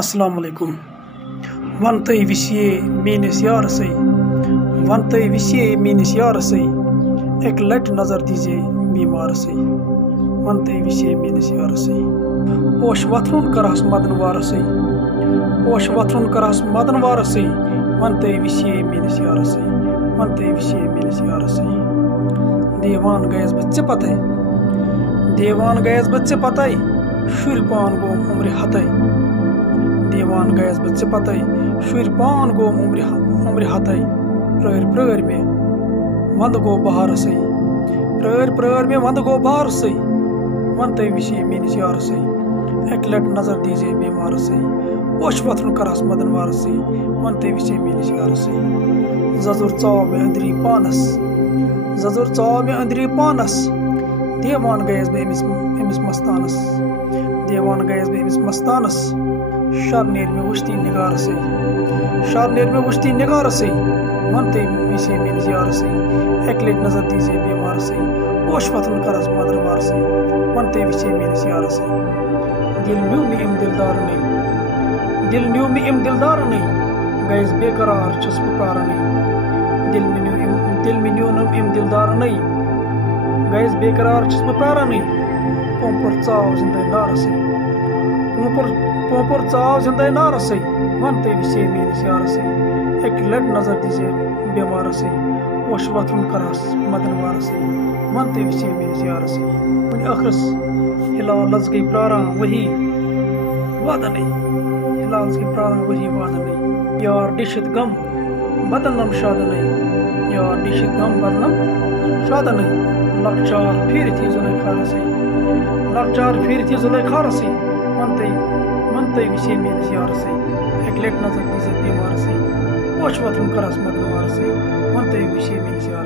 السلام علیکم ون تُہۍ وِسے میٲنِس یارسٕے ون تُہۍ وِسے میٲنِس یارسٕے اَکہِ لٹہِ نظر دیٖزے بیمارسٕے ون تُہۍ وِسے میٲنِس یارسٕے پوش وۄتھرُن کرہس مدن وارسٕے پوش وۄتھرُن کرہس مدن وارسٕے ون تُہۍ وِسے میٲنِس یارسٕے ون تُہۍ وِسے میٲنِس یارسٕے دیوان گٔیَس بہٕ ژےٚ پتے دیوان گٔیَس بہٕ ژےٚ پتے شُرۍ پان گوٚوُم عمرِ ہتے دیوان گٔیَس بہٕ ژےٚ پتے شُرۍ پان گوٚوُم عمرِ ہتے پرٛٲرۍ پرٛٲرۍ مےٚ ونٛدٕ گوٚو بہارسٕے پرٛٲرۍ پرٛٲرۍ مےٚ ونٛدٕ گوٚو بہارسٕے ون تُہۍ وِسے میٲنِس یارسٕے اَکہِ لٹہِ نظر دیٖزے بیمارسٕے پوش وۄتھرُن کرہس مدن وارسٕے ون تُہۍ وِسے میٲنِس یارسٕے زَزُر ژاو مےٚ أنٛدری پانس زَزُر ژاو مےٚ أنٛدری پانس دیوان گٔیَس بہٕ أمِس مستانس دیوان گٔیَس بہٕ أمِس مستانس شر نیرِ مےٚ وٕچھتٕے نِگارسٕے شر نیرِ مےٚ وٕچھتٕے نِگارسٕے ون تُہۍ وِسے میٲنِس یارسٕے اَکہِ لٹہِ نظر دیٖزے بیمارسٕے پوش وۄتھرُن کرہس مدن وارسٕے ون تُہۍ وِسے میٲنِس یارسٕے دِل نیوٗ مےٚ أمۍ دِلدارنٕے دِل نیوٗ مےٚ أمۍ دِلدارنٕے گٔیَس بے قرار چھُس بہٕ پیارنٕے دِل مےٚ نیوٗ نہٕ أمۍ دِلدارنٕے گٔیَس بے قرار چھُس بہٕ پیارنٕے پوٚمپُر ژاو زِندَے نارسٕے پوٚمپُر ژاو زِندَے نارسٕے ون تُہۍ وِسے میٲنِس یارسٕے اَکہِ لٹہِ نظر دیٖزے بیمارسٕے پوش وۄتھرُن کرہس مدن وارسٕے ون تُہۍ وِسے میٲنِس یارسٕے وُنہِ ٲخرس ہِلالس گٔے پرٛاران ؤری وادنٕے ہِلالس گٔے پرٛاران ؤری وادنٕے یار ڈٔشِتھ غم بدلنم شادنٕے یار ڈٔشِتھ غم بدلنم شادنٕے لۄکچار پھیٖرِتھ یہِ زُلیخارسٕے لۄکچار پھیٖرِتھ یہِ زُلیخارسٕے ون تُہۍ وِسے میٲنِس یارسٕے اَکہِ لٹہِ نظر دیٖزے بیمارسٕے پوش وۄتھرُن کرہس مدن وارسٕے ون تُہۍ وِسے میٲنِس یارسٕے